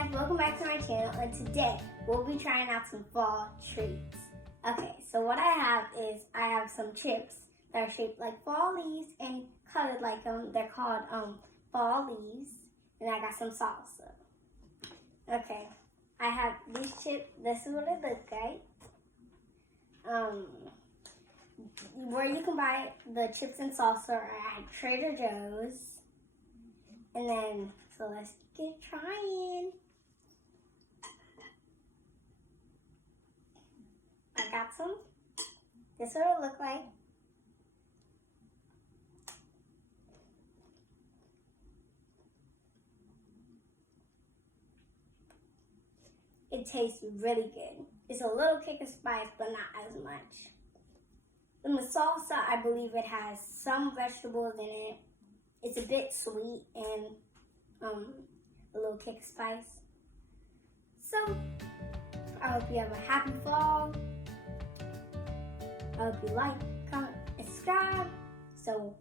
guys, welcome back to my channel, and today we'll be trying out some fall treats. Okay, so what I have is I have some chips that are shaped like fall leaves and colored like they're called fall leaves, and I got some salsa. Okay, I have these chips. This is what it looks like. Where you can buy the chips and salsa are at Trader Joe's. And then, so let's get trying. I got some. This is what it look like. It tastes really good. It's a little kick of spice, but not as much. In the salsa, I believe it has some vegetables in it. It's a bit sweet and a little kick of spice. So, I hope you have a happy fall. I hope you like, comment, and subscribe. So,